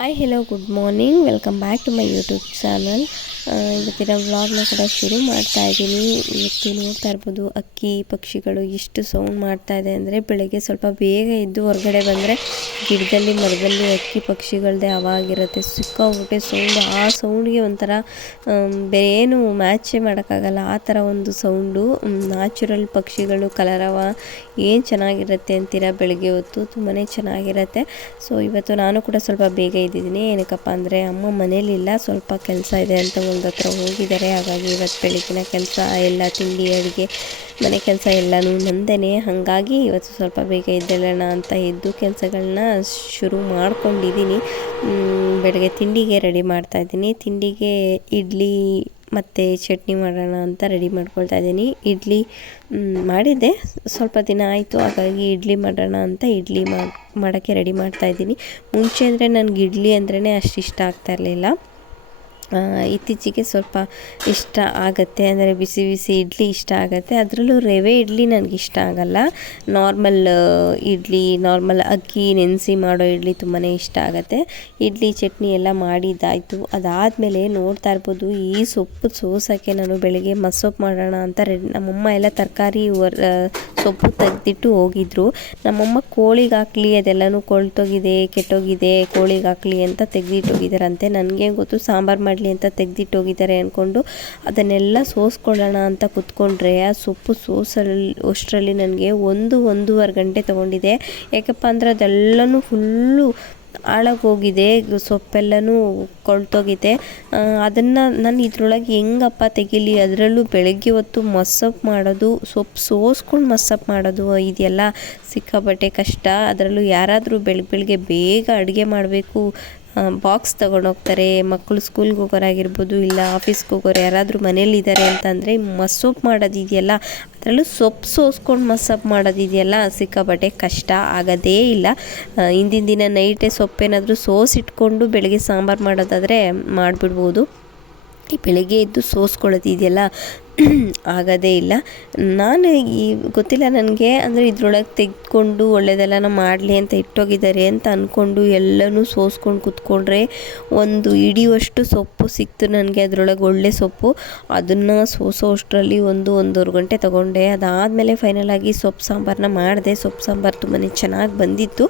Hi hello good morning, welcome back to my YouTube channel. ಇವತ್ತಿನ ವ್ಲಾಗ್ನ ಕೂಡ ಶುರು ಮಾಡ್ತಾ ಇದ್ದೀನಿ. ಇವತ್ತು ನೋಡ್ತಾ ಇರ್ಬೋದು ಅಕ್ಕಿ ಪಕ್ಷಿಗಳು ಎಷ್ಟು ಸೌಂಡ್ ಮಾಡ್ತಾ ಇದೆ ಅಂದರೆ, ಬೆಳಗ್ಗೆ ಸ್ವಲ್ಪ ಬೇಗ ಎದ್ದು ಹೊರಗಡೆ ಬಂದರೆ ಗಿಡದಲ್ಲಿ ಮರದಲ್ಲಿ ಅಕ್ಕಿ ಪಕ್ಷಿಗಳದ್ದೇ ಅವಾಗಿರುತ್ತೆ. ಸಿಕ್ಕಾಬಿಟ್ಟೆ ಸೌಂಡ್. ಆ ಸೌಂಡ್ಗೆ ಒಂಥರ ಬೇರೆ ಏನು ಮ್ಯಾಚೇ ಮಾಡೋಕ್ಕಾಗಲ್ಲ, ಆ ಥರ ಒಂದು ಸೌಂಡು. ನ್ಯಾಚುರಲ್ ಪಕ್ಷಿಗಳು ಕಲರವ ಏನು ಚೆನ್ನಾಗಿರುತ್ತೆ ಅಂತೀರಾ. ಬೆಳಗ್ಗೆ ಹೊತ್ತು ತುಂಬಾ ಚೆನ್ನಾಗಿರುತ್ತೆ. ಸೊ ಇವತ್ತು ನಾನು ಕೂಡ ಸ್ವಲ್ಪ ಬೇಗ ಇದ್ದಿದ್ದೀನಿ. ಏನಕ್ಕಪ್ಪ ಅಂದರೆ ಅಮ್ಮ ಮನೇಲಿಲ್ಲ, ಸ್ವಲ್ಪ ಕೆಲಸ ಇದೆ ಅಂತ ಒಂದು ಹತ್ರ ಹೋಗಿದ್ದಾರೆ. ಹಾಗಾಗಿ ಇವತ್ತು ಬೆಳಗಿನ ಕೆಲಸ ಎಲ್ಲ ತಿಂಡಿ ಅಡುಗೆ ಮನೆ ಕೆಲಸ ಎಲ್ಲನೂ ನಂದೇನೆ. ಹಾಗಾಗಿ ಇವತ್ತು ಸ್ವಲ್ಪ ಬೇಗ ಎದ್ದೇಳೋಣ ಅಂತ ಎದ್ದು ಕೆಲಸಗಳನ್ನ ಶುರು ಮಾಡ್ಕೊಂಡಿದ್ದೀನಿ. ಬೆಳಗ್ಗೆ ತಿಂಡಿಗೆ ರೆಡಿ ಮಾಡ್ತಾಯಿದ್ದೀನಿ. ತಿಂಡಿಗೆ ಇಡ್ಲಿ ಮತ್ತು ಚಟ್ನಿ ಮಾಡೋಣ ಅಂತ ರೆಡಿ ಮಾಡ್ಕೊಳ್ತಾ ಇದ್ದೀನಿ. ಇಡ್ಲಿ ಮಾಡಿದ್ದೆ, ಸ್ವಲ್ಪ ದಿನ ಆಯಿತು, ಹಾಗಾಗಿ ಇಡ್ಲಿ ಮಾಡೋಣ ಅಂತ ಇಡ್ಲಿ ಮಾಡೋಕ್ಕೆ ರೆಡಿ ಮಾಡ್ತಾಯಿದ್ದೀನಿ. ಮುಂಚೆ ಅಂದರೆ ನನಗೆ ಇಡ್ಲಿ ಅಂದ್ರೇ ಅಷ್ಟು ಇಷ್ಟ ಆಗ್ತಾ ಇರಲಿಲ್ಲ. ಇತ್ತೀಚೆಗೆ ಸ್ವಲ್ಪ ಇಷ್ಟ ಆಗುತ್ತೆ, ಅಂದರೆ ಬಿಸಿ ಬಿಸಿ ಇಡ್ಲಿ ಇಷ್ಟ ಆಗುತ್ತೆ. ಅದರಲ್ಲೂ ರವೆ ಇಡ್ಲಿ ನನಗೆ ಇಷ್ಟ ಆಗಲ್ಲ. ನಾರ್ಮಲ್ ಇಡ್ಲಿ, ನಾರ್ಮಲ್ ಅಕ್ಕಿ ನೆನೆಸಿ ಮಾಡೋ ಇಡ್ಲಿ ತುಂಬಾ ಇಷ್ಟ ಆಗುತ್ತೆ. ಇಡ್ಲಿ ಚಟ್ನಿ ಎಲ್ಲ ಮಾಡಿದ್ದಾಯಿತು. ಅದಾದಮೇಲೆ ನೋಡ್ತಾ ಇರ್ಬೋದು, ಈ ಸೊಪ್ಪು ಸೋಸೋಕ್ಕೆ ನಾನು ಬೆಳಗ್ಗೆ ಮಸ್ಸೊಪ್ಪು ಮಾಡೋಣ ಅಂತ ನಮ್ಮಮ್ಮ ಎಲ್ಲ ತರಕಾರಿ ಸೊಪ್ಪು ತೆಗೆದಿಟ್ಟು ಹೋಗಿದ್ರು. ನಮ್ಮಮ್ಮ ಕೋಳಿಗೆ ಹಾಕ್ಲಿ, ಅದೆಲ್ಲನೂ ಕೊಳ್ತೋಗಿದೆ ಕೆಟ್ಟೋಗಿದೆ, ಕೋಳಿಗೆ ಹಾಕ್ಲಿ ಅಂತ ತೆಗೆದಿಟ್ಟು ಹೋಗಿದ್ದಾರಂತೆ. ನನಗೆ ಗೊತ್ತು ಸಾಂಬಾರು ಮಾಡಲಿ ಅಂತ ತೆಗೆದಿಟ್ಟು ಹೋಗಿದ್ದಾರೆ ಅಂದ್ಕೊಂಡು ಅದನ್ನೆಲ್ಲ ಸೋಸ್ಕೊಳ್ಳೋಣ ಅಂತ ಕೂತ್ಕೊಂಡ್ರೆ, ಆ ಸೊಪ್ಪು ಅಷ್ಟರಲ್ಲಿ ನನಗೆ ಒಂದೂವರೆ ಗಂಟೆ ತೊಗೊಂಡಿದೆ. ಯಾಕಪ್ಪ ಅಂದರೆ ಅದೆಲ್ಲನೂ ಫುಲ್ಲು ಹಾಳಾಗೋಗಿದೆ, ಸೊಪ್ಪೆಲ್ಲನೂ ಕೊಳ್ತೋಗಿದೆ. ಅದನ್ನು ನಾನು ಇದ್ರೊಳಗೆ ಹೆಂಗಪ್ಪ ತೆಗೀಲಿ, ಅದರಲ್ಲೂ ಬೆಳಗ್ಗೆ ಹೊತ್ತು ಮಸ್ಸಪ್ ಮಾಡೋದು, ಸೊಪ್ಪು ಸೋಸ್ಕೊಂಡು ಮಸ್ಸಪ್ ಮಾಡೋದು ಇದೆಲ್ಲ ಸಿಕ್ಕಾಪಟ್ಟೆ ಕಷ್ಟ. ಅದರಲ್ಲೂ ಯಾರಾದರೂ ಬೆಳಗ್ಗೆ ಬೇಗ ಅಡುಗೆ ಮಾಡಬೇಕು, ಬಾಕ್ಸ್ ತೊಗೊಂಡೋಗ್ತಾರೆ, ಮಕ್ಕಳು ಸ್ಕೂಲ್ಗೆ ಹೋಗೋರಾಗಿರ್ಬೋದು, ಇಲ್ಲ ಆಫೀಸ್ಗೆ ಹೋಗೋರು ಯಾರಾದರೂ ಮನೇಲಿದ್ದಾರೆ ಅಂತಂದರೆ ಮಸ್ಸೊಪ್ಪು ಮಾಡೋದಿದೆಯಲ್ಲ, ಅದರಲ್ಲೂ ಸೊಪ್ಪು ಸೋಸ್ಕೊಂಡು ಮಸ್ಸಪ್ ಮಾಡೋದಿದೆಯಲ್ಲ ಸಿಕ್ಕಾಪಟ್ಟೆ ಕಷ್ಟ, ಆಗೋದೇ ಇಲ್ಲ. ಹಿಂದಿನ ದಿನ ನೈಟೇ ಸೊಪ್ಪೇನಾದರೂ ಸೋಸಿಟ್ಕೊಂಡು ಬೆಳಗ್ಗೆ ಸಾಂಬಾರು ಮಾಡೋದಾದರೆ ಮಾಡಿಬಿಡ್ಬೋದು. ಈ ಬೆಳಗ್ಗೆ ಎದ್ದು ಸೋಸ್ಕೊಳ್ಳೋದಿದೆಯಲ್ಲ ಆಗೋದೇ ಇಲ್ಲ. ನಾನು ಗೊತ್ತಿಲ್ಲ ನನಗೆ, ಅಂದರೆ ಇದ್ರೊಳಗೆ ತೆಗೆದುಕೊಂಡು ಒಳ್ಳೆಯದೆಲ್ಲ ಮಾಡಲಿ ಅಂತ ಇಟ್ಟೋಗಿದ್ದಾರೆ ಅಂತ ಅಂದ್ಕೊಂಡು ಎಲ್ಲನೂ ಸೋಸ್ಕೊಂಡು ಕೂತ್ಕೊಂಡ್ರೆ ಒಂದು ಹಿಡಿಯುವಷ್ಟು ಸೊಪ್ಪು ಸಿಕ್ತು ನನಗೆ. ಅದರೊಳಗೆ ಒಳ್ಳೆ ಸೊಪ್ಪು, ಅದನ್ನು ಸೋಸೋ ಅಷ್ಟರಲ್ಲಿ ಒಂದೂವರೆ ಗಂಟೆ ತೊಗೊಂಡೆ. ಅದಾದಮೇಲೆ ಫೈನಲಾಗಿ ಸೊಪ್ಪು ಸಾಂಬಾರನ್ನ ಮಾಡಿದೆ. ಸೊಪ್ಪು ಸಾಂಬಾರು ತುಂಬಾ ಚೆನ್ನಾಗಿ ಬಂದಿತ್ತು.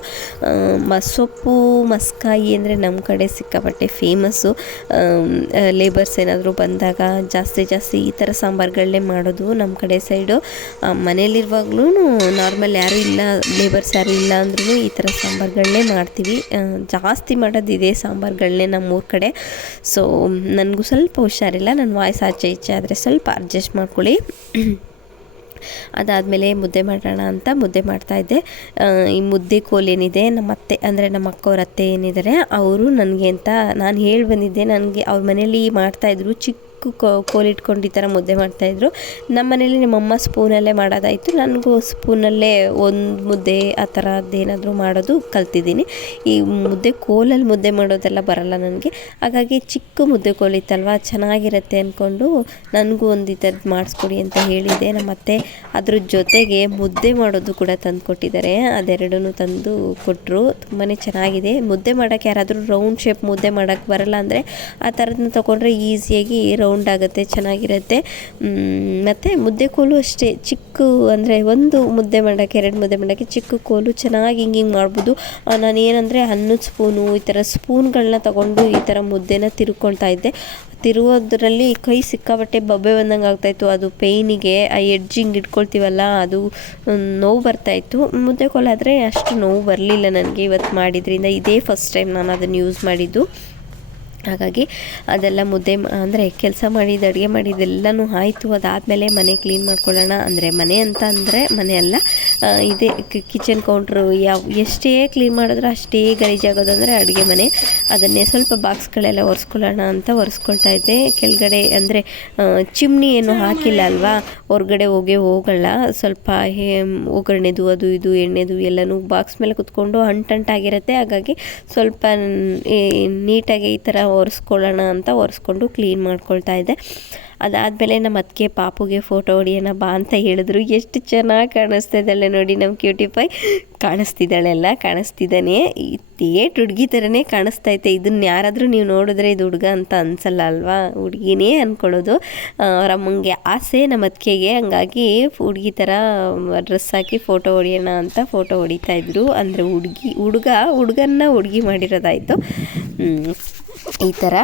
ಮಸ್ಸೊಪ್ಪು ಮಸ್ಕಾಯಿ ಅಂದರೆ ನಮ್ಮ ಕಡೆ ಸಿಕ್ಕಾಪಟ್ಟೆ ಫೇಮಸ್ಸು. ಲೇಬರ್ಸ್ ಏನಾದರೂ ಬಂದಾಗ ಜಾಸ್ತಿ ಈ ಥರ ಸಾಂಬಾರುಗಳನ್ನೇ ಮಾಡೋದು ನಮ್ಮ ಕಡೆ ಸೈಡು. ಮನೇಲಿರುವಾಗ್ಲೂ ನಾರ್ಮಲ್ ಯಾರೂ ಇಲ್ಲ, ಲೇಬರ್ಸ್ ಯಾರೂ ಇಲ್ಲ ಅಂದ್ರೂ ಈ ಥರ ಸಾಂಬಾರುಗಳನ್ನೇ ಮಾಡ್ತೀವಿ. ಜಾಸ್ತಿ ಮಾಡೋದು ಇದೇ ಸಾಂಬಾರುಗಳನ್ನೇ ನಮ್ಮೂರ ಕಡೆ. ಸೊ ನನಗೂ ಸ್ವಲ್ಪ ಹುಷಾರಿಲ್ಲ, ನನ್ನ ವಾಯ್ಸ್ ಆಚೆ ಈಚೆ ಆದರೆ ಸ್ವಲ್ಪ ಅಡ್ಜಸ್ಟ್ ಮಾಡ್ಕೊಳ್ಳಿ. ಅದಾದಮೇಲೆ ಮುದ್ದೆ ಮಾಡೋಣ ಅಂತ ಮುದ್ದೆ ಮಾಡ್ತಾಯಿದ್ದೆ. ಈ ಮುದ್ದೆ ಕೋಲೇನಿದೆ, ನಮ್ಮ ಅತ್ತೆ ಅಂದರೆ ನಮ್ಮ ಅಕ್ಕವ್ರ ಅತ್ತೆ ಏನಿದ್ದಾರೆ ಅವರು ನನಗೆ ಅಂತ ನಾನು ಹೇಳಿ ಬಂದಿದ್ದೆ. ನನಗೆ ಅವ್ರ ಮನೇಲಿ ಮಾಡ್ತಾಯಿದ್ರು, ಚಿಕ್ಕ ಕೋಲಿಟ್ಕೊಂಡು ಈ ಥರ ಮುದ್ದೆ ಮಾಡ್ತಾಯಿದ್ರು. ನಮ್ಮ ಮನೇಲಿ ನಮ್ಮಮ್ಮ ಸ್ಪೂನಲ್ಲೇ ಮಾಡೋದಾಯಿತು, ನನಗೂ ಸ್ಪೂನಲ್ಲೇ ಒಂದು ಮುದ್ದೆ ಆ ಥರದ್ದೇನಾದರೂ ಮಾಡೋದು ಕಲ್ತಿದ್ದೀನಿ. ಈ ಮುದ್ದೆ ಕೋಲಲ್ಲಿ ಮುದ್ದೆ ಮಾಡೋದೆಲ್ಲ ಬರಲ್ಲ ನನಗೆ. ಹಾಗಾಗಿ ಚಿಕ್ಕ ಮುದ್ದೆ ಕೋಲಿತ್ತಲ್ವ ಚೆನ್ನಾಗಿರುತ್ತೆ ಅಂದ್ಕೊಂಡು ನನಗೂ ಒಂದು ಈ ಥರದ್ದು ಮಾಡಿಸ್ಕೊಡಿ ಅಂತ ಹೇಳಿದೆ. ನಮ್ಮ ಅತ್ತೆ ಅದ್ರ ಜೊತೆಗೆ ಮುದ್ದೆ ಮಾಡೋದು ಕೂಡ ತಂದು ಕೊಟ್ಟಿದ್ದಾರೆ. ಅದೆರಡನ್ನೂ ತಂದು ಕೊಟ್ಟರು. ತುಂಬಾ ಚೆನ್ನಾಗಿದೆ. ಮುದ್ದೆ ಮಾಡೋಕ್ಕೆ ಯಾರಾದರೂ ರೌಂಡ್ ಶೇಪ್ ಮುದ್ದೆ ಮಾಡೋಕ್ಕೆ ಬರಲ್ಲ ಅಂದರೆ ಆ ಥರದನ್ನ ತೊಗೊಂಡ್ರೆ ಈಸಿಯಾಗಿ ರೌಂಡ್ ಆಗುತ್ತೆ, ಚೆನ್ನಾಗಿರುತ್ತೆ. ಮತ್ತು ಮುದ್ದೆ ಕೋಲು ಅಷ್ಟೇ ಚಿಕ್ಕ, ಅಂದರೆ ಒಂದು ಮುದ್ದೆ ಮಾಡೋಕ್ಕೆ, ಎರಡು ಮುದ್ದೆ ಮಾಡೋಕ್ಕೆ ಚಿಕ್ಕ ಕೋಲು ಚೆನ್ನಾಗಿ ಹಿಂಗೆ ಮಾಡ್ಬೋದು. ನಾನು ಏನಂದರೆ ಅನ್ನದ ಸ್ಪೂನು ಈ ಥರ ಸ್ಪೂನ್ಗಳನ್ನ ತೊಗೊಂಡು ಈ ಥರ ಮುದ್ದೆನ ತಿರ್ಕೊಳ್ತಾ ಇದ್ದೆ. ತಿರುಗೋದ್ರಲ್ಲಿ ಕೈ ಸಿಕ್ಕಾಬಟ್ಟೆ ಬಬ್ಬೆ ಬಂದಂಗೆ ಆಗ್ತಾಯಿತ್ತು. ಅದು ಪೇಯ್ನಿಗೆ ಆ ಎಡ್ಜಿಂಗ್ ಇಟ್ಕೊಳ್ತೀವಲ್ಲ ಅದು ನೋವು ಬರ್ತಾಯಿತ್ತು. ಮುದ್ದೆ ಕೋಲಾದರೆ ಅಷ್ಟು ನೋವು ಬರಲಿಲ್ಲ ನನಗೆ ಇವತ್ತು ಮಾಡಿದ್ರಿಂದ. ಇದೇ ಫಸ್ಟ್ ಟೈಮ್ ನಾನು ಅದನ್ನು ಯೂಸ್ ಮಾಡಿದ್ದು. ಹಾಗಾಗಿ ಅದೆಲ್ಲ ಮುದ್ದೆ ಅಂದರೆ ಕೆಲಸ ಮಾಡಿದ್ದು ಅಡುಗೆ ಮಾಡಿದ್ದೆಲ್ಲನೂ ಆಯಿತು. ಅದಾದಮೇಲೆ ಮನೆ ಕ್ಲೀನ್ ಮಾಡ್ಕೊಳ್ಳೋಣ, ಅಂದರೆ ಮನೆ ಅಂತ ಅಂದರೆ ಮನೆ ಅಲ್ಲ, ಇದೇ ಕಿಚನ್ ಕೌಂಟ್ರು ಎಷ್ಟೇ ಕ್ಲೀನ್ ಮಾಡಿದ್ರೂ ಅಷ್ಟೇ ಗಲೀಜಾಗೋದು ಅಂದರೆ ಅಡುಗೆ ಮನೆ. ಅದನ್ನೇ ಸ್ವಲ್ಪ ಬಾಕ್ಸ್ಗಳೆಲ್ಲ ಒರೆಸ್ಕೊಳ್ಳೋಣ ಅಂತ ಒರೆಸ್ಕೊಳ್ತಾ ಇದ್ದೆ. ಕೆಳಗಡೆ ಅಂದರೆ ಚಿಮ್ನಿ ಏನು ಹಾಕಿಲ್ಲ ಅಲ್ವಾ, ಹೊರಗಡೆ ಹೋಗಲ್ಲ. ಸ್ವಲ್ಪ ಒಗ್ಗರಣೆದು ಅದು ಇದು ಎಣ್ಣೆದು ಎಲ್ಲನೂ ಬಾಕ್ಸ್ ಮೇಲೆ ಕುತ್ಕೊಂಡು ಅಂಟಾಗಿರುತ್ತೆ. ಹಾಗಾಗಿ ಸ್ವಲ್ಪ ನೀಟಾಗಿ ಈ ಥರ ಒರೆಸ್ಕೊಳ್ಳೋಣ ಅಂತ ಒರೆಸ್ಕೊಂಡು ಕ್ಲೀನ್ ಮಾಡ್ಕೊಳ್ತಾ ಇದ್ದೆ. ಅದಾದಮೇಲೆ ನಮ್ಮ ಅತ್ತಿಗೆ ಪಾಪುಗೆ ಫೋಟೋ ಹೊಡಿಯೋಣ ಬಾ ಅಂತ ಹೇಳಿದ್ರು. ಎಷ್ಟು ಚೆನ್ನಾಗಿ ಕಾಣಿಸ್ತಾ ಇದ್ದಾಳೆ ನೋಡಿ ನಮ್ಮ ಕ್ಯೂಟಿಫೈ. ಕಾಣಿಸ್ತಿದ್ದಾಳೆಲ್ಲ ಕಾಣಿಸ್ತಿದ್ದಾನೆ, ಥೇಟ್ ಹುಡುಗಿ ಥರನೇ ಕಾಣಿಸ್ತೈತೆ. ಇದನ್ನು ಯಾರಾದರೂ ನೀವು ನೋಡಿದ್ರೆ ಇದು ಹುಡುಗ ಅಂತ ಅನ್ಸಲ್ಲ ಅಲ್ವಾ, ಹುಡುಗಿನೇ ಅಂದ್ಕೊಳ್ಳೋದು. ಅವರಮ್ಮಂಗೆ ಆಸೆ ನಮ್ಮ ಅತ್ತಿಗೆಗೆ, ಹಂಗಾಗಿ ಹುಡುಗಿ ಥರ ಡ್ರೆಸ್ ಹಾಕಿ ಫೋಟೋ ಹೊಡಿಯೋಣ ಅಂತ ಫೋಟೋ ಹೊಡಿತಾಯಿದ್ರು. ಅಂದರೆ ಹುಡುಗನ್ನ ಹುಡುಗಿ ಮಾಡಿರೋದಾಯಿತು. ಈ ಥರ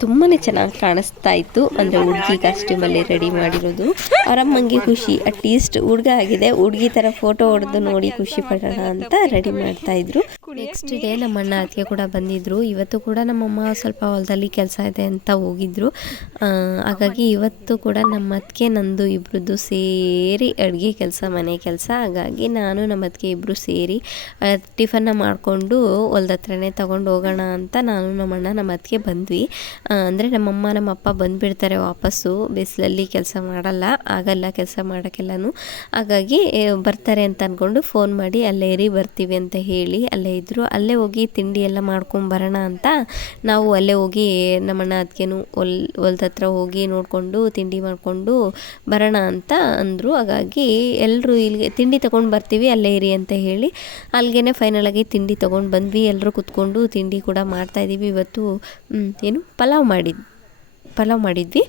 ತುಂಬಾ ಚೆನ್ನಾಗಿ ಕಾಣಿಸ್ತಾ ಇತ್ತು. ಅಂದರೆ ಹುಡುಗಿ ಕಾಸ್ಟ್ಯೂಮಲ್ಲಿ ರೆಡಿ ಮಾಡಿರೋದು. ಅವರಮ್ಮಂಗೆ ಖುಷಿ, ಅಟ್ಲೀಸ್ಟ್ ಹುಡುಗ ಆಗಿದೆ, ಹುಡುಗಿ ಥರ ಫೋಟೋ ಹೊಡೆದು ನೋಡಿ ಖುಷಿ ಪಡೋಣ ಅಂತ ರೆಡಿ ಮಾಡ್ತಾಯಿದ್ರು. ನೆಕ್ಸ್ಟ್ ಡೇ ನಮ್ಮ ಅಣ್ಣ ಅತ್ತಿಗೆ ಕೂಡ ಬಂದಿದ್ದರು. ಇವತ್ತು ಕೂಡ ನಮ್ಮಮ್ಮ ಸ್ವಲ್ಪ ಹೊಲದಲ್ಲಿ ಕೆಲಸ ಇದೆ ಅಂತ ಹೋಗಿದ್ರು. ಹಾಗಾಗಿ ಇವತ್ತು ಕೂಡ ನಮ್ಮ ಅತ್ತಿಗೆ ನಂದು ಇಬ್ಬರದ್ದು ಸೇರಿ ಅಡುಗೆ ಕೆಲಸ, ಮನೆ ಕೆಲಸ. ಹಾಗಾಗಿ ನಾನು ನಮ್ಮ ಅತ್ತಿಗೆ ಇಬ್ಬರು ಸೇರಿ ಟಿಫನ್ನ ಮಾಡಿಕೊಂಡು ಹೊಲ್ದ ಹತ್ರನೇ ತೊಗೊಂಡು ಹೋಗೋಣ ಅಂತ ನಾನು ನಮ್ಮಣ್ಣ ನಮ್ಮ ಅತ್ತಿಗೆ ಬಂದ್ವಿ. ಅಂದರೆ ನಮ್ಮಮ್ಮ ನಮ್ಮ ಅಪ್ಪ ಬಂದುಬಿಡ್ತಾರೆ ವಾಪಸ್ಸು, ಬಿಸಿಲಲ್ಲಿ ಕೆಲಸ ಆಗಲ್ಲ ಕೆಲಸ ಮಾಡೋಕ್ಕೆಲ್ಲನೂ. ಹಾಗಾಗಿ ಬರ್ತಾರೆ ಅಂತ ಅಂದ್ಕೊಂಡು ಫೋನ್ ಮಾಡಿ ಅಲ್ಲೇ ಇರಿ ಬರ್ತೀವಿ ಅಂತ ಹೇಳಿ ಅಲ್ಲೇ ಇದ್ದರು. ಅಲ್ಲೇ ಹೋಗಿ ತಿಂಡಿ ಎಲ್ಲ ಮಾಡ್ಕೊಂಬರೋಣ ಅಂತ ನಾವು ಅಲ್ಲೇ ಹೋಗಿ ನಮ್ಮಣ್ಣ ಅದಕ್ಕೇನು ಹೊಲ್ದ ಹತ್ರ ಹೋಗಿ ನೋಡಿಕೊಂಡು ತಿಂಡಿ ಮಾಡಿಕೊಂಡು ಬರೋಣ ಅಂತ ಅಂದರು. ಹಾಗಾಗಿ ಎಲ್ಲರೂ ಇಲ್ಲಿಗೆ ತಿಂಡಿ ತೊಗೊಂಡು ಬರ್ತೀವಿ ಅಲ್ಲೇ ಇರಿ ಅಂತ ಹೇಳಿ ಅಲ್ಲಿಗೆ ಫೈನಲಾಗಿ ತಿಂಡಿ ತೊಗೊಂಡು ಬಂದ್ವಿ. ಎಲ್ಲರೂ ಕುತ್ಕೊಂಡು ತಿಂಡಿ ಕೂಡ ಮಾಡ್ತಾಯಿದ್ದೀವಿ. ಇವತ್ತು ಪಲಾವ್ ಮಾಡಿದ್ವಿ.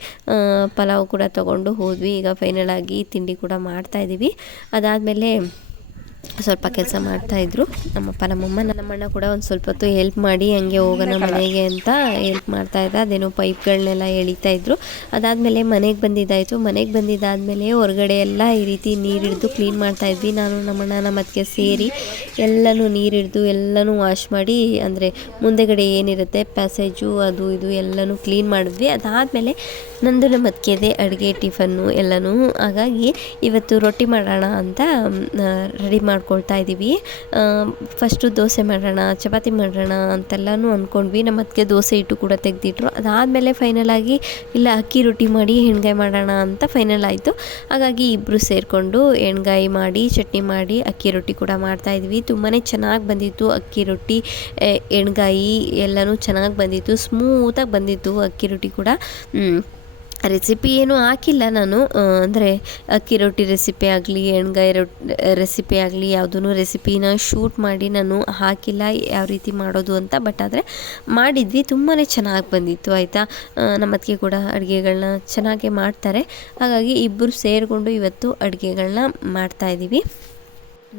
ಪಲಾವ್ ಕೂಡ ತೊಗೊಂಡು ಹೋದ್ವಿ. ಈಗ ಫೈನಲಾಗಿ ತಿಂಡಿ ಕೂಡ ಮಾಡ್ತಾಯಿದ್ದೀವಿ. ಅದಾದಮೇಲೆ ಸ್ವಲ್ಪ ಕೆಲಸ ಮಾಡ್ತಾಯಿದ್ರು ನಮ್ಮಪ್ಪ ನಮ್ಮಮ್ಮ. ನಮ್ಮಣ್ಣ ಕೂಡ ಒಂದು ಸ್ವಲ್ಪ ಹೊತ್ತು ಹೆಲ್ಪ್ ಮಾಡಿ ಹಂಗೆ ಹೋಗೋಣ ಮನೆಗೆ ಅಂತ ಹೆಲ್ಪ್ ಮಾಡ್ತಾಯಿದ್ದ. ಅದೇನೋ ಪೈಪ್ಗಳನ್ನೆಲ್ಲ ಎಳಿತಾಯಿದ್ರು. ಅದಾದಮೇಲೆ ಮನೆಗೆ ಬಂದಿದ್ದಾಯಿತು. ಮನೆಗೆ ಬಂದಿದ್ದಾದಮೇಲೆ ಹೊರಗಡೆ ಎಲ್ಲ ಈ ರೀತಿ ನೀರು ಹಿಡಿದು ಕ್ಲೀನ್ ಮಾಡ್ತಾಯಿದ್ವಿ. ನಾನು ನಮ್ಮಣ್ಣ ನಮ್ಮ ಅತ್ತಿಗೆ ಸೇರಿ ಎಲ್ಲನೂ ನೀರು ಹಿಡಿದು ಎಲ್ಲನೂ ವಾಶ್ ಮಾಡಿ, ಅಂದರೆ ಮುಂದೆಗಡೆ ಏನಿರುತ್ತೆ ಪ್ಯಾಸೇಜು ಅದು ಇದು ಎಲ್ಲನೂ ಕ್ಲೀನ್ ಮಾಡಿದ್ವಿ. ಅದಾದಮೇಲೆ ನಂದು ನಮ್ಮ ಅತ್ತಿಗೆದೇ ಅಡುಗೆ ಟಿಫನ್ನು ಎಲ್ಲನೂ. ಹಾಗಾಗಿ ಇವತ್ತು ರೊಟ್ಟಿ ಮಾಡೋಣ ಅಂತ ರೆಡಿ ಮಾಡ್ಕೊಳ್ತಾ ಇದ್ದೀವಿ. ಫಸ್ಟು ದೋಸೆ ಮಾಡೋಣ, ಚಪಾತಿ ಮಾಡೋಣ ಅಂತೆಲ್ಲನೂ ಅಂದ್ಕೊಂಡ್ವಿ. ನಮ್ಮ ಅತ್ತಿಗೆ ದೋಸೆ ಹಿಟ್ಟು ಕೂಡ ತೆಗೆದಿಟ್ರು. ಅದಾದಮೇಲೆ ಫೈನಲಾಗಿ ಇಲ್ಲ ಅಕ್ಕಿ ರೊಟ್ಟಿ ಮಾಡಿ ಎಣ್ಗಾಯಿ ಮಾಡೋಣ ಅಂತ ಫೈನಲ್ ಆಯಿತು. ಹಾಗಾಗಿ ಇಬ್ಬರು ಸೇರಿಕೊಂಡು ಎಣ್ಗಾಯಿ ಮಾಡಿ ಚಟ್ನಿ ಮಾಡಿ ಅಕ್ಕಿ ರೊಟ್ಟಿ ಕೂಡ ಮಾಡ್ತಾಯಿದ್ವಿ. ತುಂಬಾ ಚೆನ್ನಾಗಿ ಬಂದಿತ್ತು ಅಕ್ಕಿ ರೊಟ್ಟಿ, ಎಣ್ಗಾಯಿ ಎಲ್ಲನೂ ಚೆನ್ನಾಗಿ ಬಂದಿತ್ತು, ಸ್ಮೂತಾಗಿ ಬಂದಿತ್ತು ಅಕ್ಕಿ ರೊಟ್ಟಿ ಕೂಡ. ರೆಸಿಪಿ ಏನೂ ಹಾಕಿಲ್ಲ ನಾನು, ಅಂದರೆ ಅಕ್ಕಿ ರೊಟ್ಟಿ ರೆಸಿಪಿ ಆಗಲಿ ಎಣ್ಗಾಯಿ ರೆಸಿಪಿ ಆಗಲಿ ಯಾವುದೂ ರೆಸಿಪಿನ ಶೂಟ್ ಮಾಡಿ ನಾನು ಹಾಕಿಲ್ಲ ಯಾವ ರೀತಿ ಮಾಡೋದು ಅಂತ. ಬಟ್ ಆದರೆ ಮಾಡಿದ್ವಿ, ತುಂಬಾ ಚೆನ್ನಾಗಿ ಬಂದಿತ್ತು ಆಯಿತಾ. ನಮ್ಮ ಅತ್ತಿಗೆ ಕೂಡ ಅಡುಗೆಗಳನ್ನ ಚೆನ್ನಾಗೇ ಮಾಡ್ತಾರೆ. ಹಾಗಾಗಿ ಇಬ್ಬರು ಸೇರಿಕೊಂಡು ಇವತ್ತು ಅಡುಗೆಗಳನ್ನ ಮಾಡ್ತಾಯಿದ್ದೀವಿ.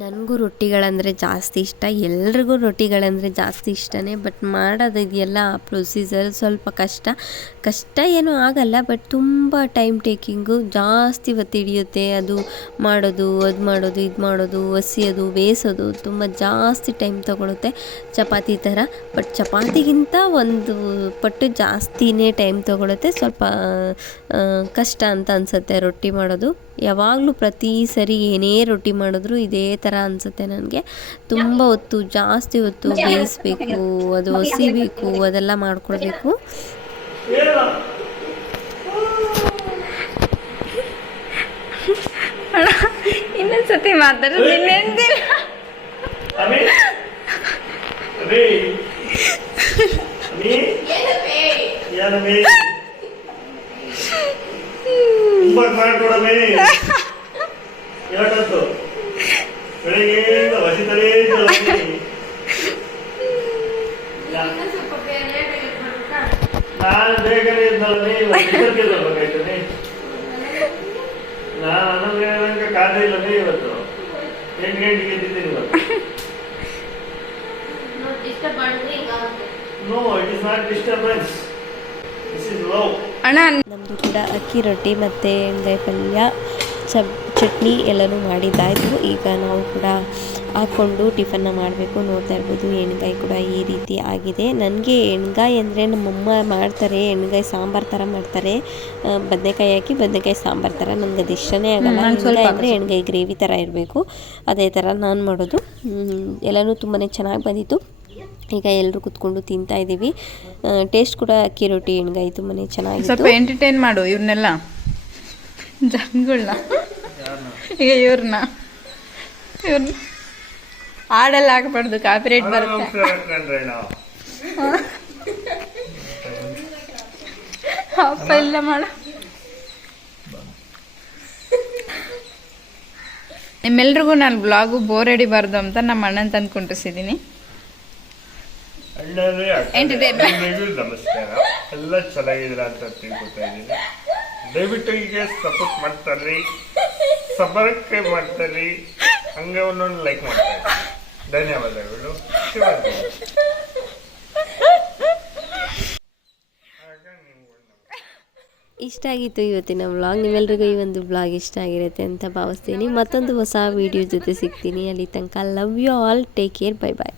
ನನಗೂ ರೊಟ್ಟಿಗಳಂದರೆ ಜಾಸ್ತಿ ಇಷ್ಟ, ಎಲ್ರಿಗೂ ರೊಟ್ಟಿಗಳಂದರೆ ಜಾಸ್ತಿ ಇಷ್ಟನೇ. ಬಟ್ ಮಾಡೋದಿದೆಯಲ್ಲ ಆ ಪ್ರೊಸೀಜರ್ ಸ್ವಲ್ಪ ಕಷ್ಟ ಏನೂ ಆಗಲ್ಲ, ಬಟ್ ತುಂಬ ಟೈಮ್ ಟೇಕಿಂಗು, ಜಾಸ್ತಿ ಹೊತ್ತು ಹಿಡಿಯುತ್ತೆ. ಅದು ಮಾಡೋದು ಇದು ಮಾಡೋದು ಒಸಿಯೋದು ಬೇಯಿಸೋದು ತುಂಬ ಜಾಸ್ತಿ ಟೈಮ್ ತೊಗೊಳುತ್ತೆ ಚಪಾತಿ ಥರ. ಬಟ್ ಚಪಾತಿಗಿಂತ ಒಂದು ಪಟ್ಟು ಜಾಸ್ತಿನೇ ಟೈಮ್ ತೊಗೊಳುತ್ತೆ. ಸ್ವಲ್ಪ ಕಷ್ಟ ಅಂತ ಅನಿಸುತ್ತೆ ರೊಟ್ಟಿ ಮಾಡೋದು. ಯಾವಾಗಲೂ ಪ್ರತಿ ಸರಿ ಏನೇ ರೊಟ್ಟಿ ಮಾಡಿದ್ರು ಇದೇ ಥರ ಅನಿಸುತ್ತೆ ನನಗೆ. ತುಂಬ ಹೊತ್ತು ಜಾಸ್ತಿ ಹೊತ್ತು ಬೇಯಿಸ್ಬೇಕು, ಅದು ಹಸಿಬೇಕು, ಅದೆಲ್ಲ ಮಾಡ್ಕೊಳ್ಬೇಕು. ಇನ್ನೊಂದ್ಸತಿ ಮಾತಾಡೋದಿಲ್ಲ. ಮಾಡ್ಕೊಡಮೇ ಯಾಕಂತು ಬೆಳಿಗ್ಗೆಯಿಂದ ವಸಿತಲೇ ನಾನು ಬೇಗನೆ ಇದ್ದಲ್ಲೇ ಬರ್ಬೇಕಾಯ್ತದೆ. ನಾನು ಅನ್ನಂಗ ಕಾದೇ ಇಲ್ಲವೇ ಇವತ್ತು 8 ಗಂಟೆಗೆ ಎದ್ದಿದ್ದೀನಿ ಇವತ್ತು. No, it is not disturbance, this is love. ನಮ್ಮದು ಕೂಡ ಅಕ್ಕಿ ರೊಟ್ಟಿ ಮತ್ತು ಎಣ್ಗಾಯಿ ಪಲ್ಯ ಚಟ್ನಿ ಎಲ್ಲನೂ ಮಾಡಿದ್ದಾಯಿತು. ಈಗ ನಾವು ಕೂಡ ಹಾಕ್ಕೊಂಡು ಟಿಫನ್ನ ಮಾಡಬೇಕು. ನೋಡ್ತಾ ಇರ್ಬೋದು ಎಣ್ಗಾಯಿ ಕೂಡ ಈ ರೀತಿ ಆಗಿದೆ. ನನಗೆ ಎಣ್ಗಾಯಿ ಅಂದರೆ ನಮ್ಮಮ್ಮ ಮಾಡ್ತಾರೆ, ಎಣ್ಗಾಯಿ ಸಾಂಬಾರು ಥರ ಮಾಡ್ತಾರೆ, ಬದನೆಕಾಯಿ ಹಾಕಿ ಬದನೆಕಾಯಿ ಸಾಂಬಾರು ಥರ. ನನಗೆ ಅದು ಇಷ್ಟನೇ ಆಗಲ್ಲ. ಎಣ್ಗಾಯಿ ಅಂದರೆ ಎಣ್ಗಾಯಿ ಗ್ರೇವಿ ಥರ ಇರಬೇಕು, ಅದೇ ಥರ ನಾನು ಮಾಡೋದು. ಎಲ್ಲನೂ ತುಂಬಾ ಚೆನ್ನಾಗಿ ಬಂದಿತ್ತು. ಈಗ ಎಲ್ಲರೂ ಕುತ್ಕೊಂಡು ತಿಂತಾ ಇದ್ದೀವಿ. ಟೇಸ್ಟ್ ಕೂಡ ಅಕ್ಕಿ ರೊಟ್ಟಿ ಎಣ್ಗಾಯಿ ತುಂಬಾ ಚೆನ್ನಾಗಿತ್ತು. ಸ್ವಲ್ಪ ಎಂಟರ್ಟೈನ್ ಮಾಡು ಇವ್ರನ್ನೆಲ್ಲ ಜನಗಳನ್ನ. ಈಗ ಇವ್ರನ್ನ ಹಾಡೆಲ್ಲ ಹಾಕಬಾರ್ದು, ಕಾಪಿರೈಟ್ ಬರುತ್ತೆ. ಅಪ್ಪ ಇಲ್ಲ ಮಾಡು. ನಿಮ್ಮೆಲ್ರಿಗೂ ನಾನು ಬ್ಲಾಗು ಬೋರ್ ಹಿಡಿಬಾರ್ದು ಅಂತ ನಮ್ಮ ಅಣ್ಣನ ತಂದು ಕುಂಟಿಸಿದ್ದೀನಿ. ನಮಸ್ಕಾರ, ಎಲ್ಲ ಚೆನ್ನಾಗಿದ್ದೀರಾ ಅಂತ ತಿಳ್ಕೊತಾ ಇದ್ದೀನಿ. ದಯವಿಟ್ಟು ಹೀಗೆ ಸಪೋರ್ಟ್ ಮಾಡ್ತಾರ್ರಿ, ಸಬ್ಸ್ಕ್ರೈಬ್ ಮಾಡ್ತಾರ್ರಿ, ಹಂಗೆ ಒಂದೊಂದು ಲೈಕ್ ಮಾಡ್ತಾರೆ. ಧನ್ಯವಾದಗಳು. ಇಷ್ಟ ಆಗಿತ್ತು ಇವತ್ತಿನ ವ್ಲಾಗ್. ನಿಮ್ಮೆಲ್ರಿಗೂ ಈ ಒಂದು ವ್ಲಾಗ್ ಇಷ್ಟ ಆಗಿರುತ್ತೆ ಅಂತ ಭಾವಿಸ್ತೀನಿ. ಮತ್ತೊಂದು ಹೊಸ ವಿಡಿಯೋ ಜೊತೆ ಸಿಗ್ತೀನಿ. ಅಲ್ಲಿ ತನಕ love you all. Take care. Bye bye.